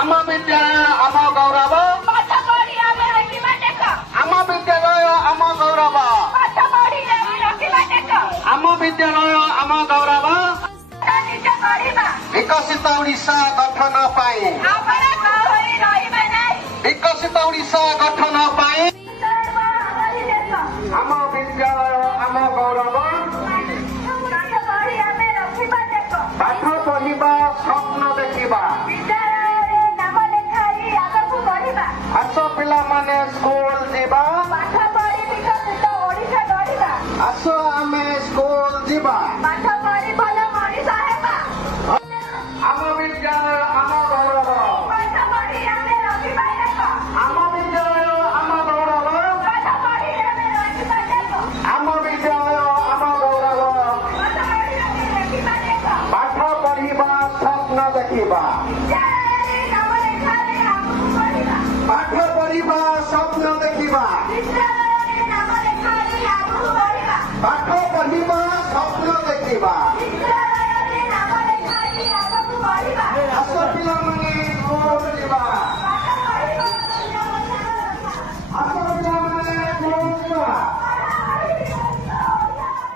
आम विद्यालय आम गौरव पाठ पढ़ी आमे रखिबा टेक आम विद्यालय आम गौरव पाठ पढ़ी आमे रखिबा टेक आम विद्यालय आम गौरव निज पढ़िबा विकसित ओडिशा गठन पाई आपण होई रहिबा नै विकसित ओडिशा गठन पाई सर्व हमारी देश आम विद्यालय आम गौरव पाठ पढ़ी आमे रखिबा टेक पाठ पढ़िबा स्वप्न देखिबा विद्यालय नाम लेखाई आगकु बढ़िबा आस पिला माने स्कूल जीवा पाठ पढ़ी विकसित ओडिशा गढ़िबा आस आमे स्कूल जीवा पाठ पढ़ी भल मनीषा हेबा आम विद्यालय आम गौरव पाठ पढ़ी आमे रखिबा टेक आम विद्यालय आम गौरव पाठ पढ़ी आमे रखिबा टेक आम विद्यालय आम गौरव पाठ पढ़ी आमे रखिबा टेक पाठ पढ़िबा स्वप्न देखिबा विद्यालय नाम लेखाई आगकु बढ़िबा पाठ पढ़िबा स्वप्न देखिबा विद्यालय नाम लेखाई आगकु बढ़िबा पाठ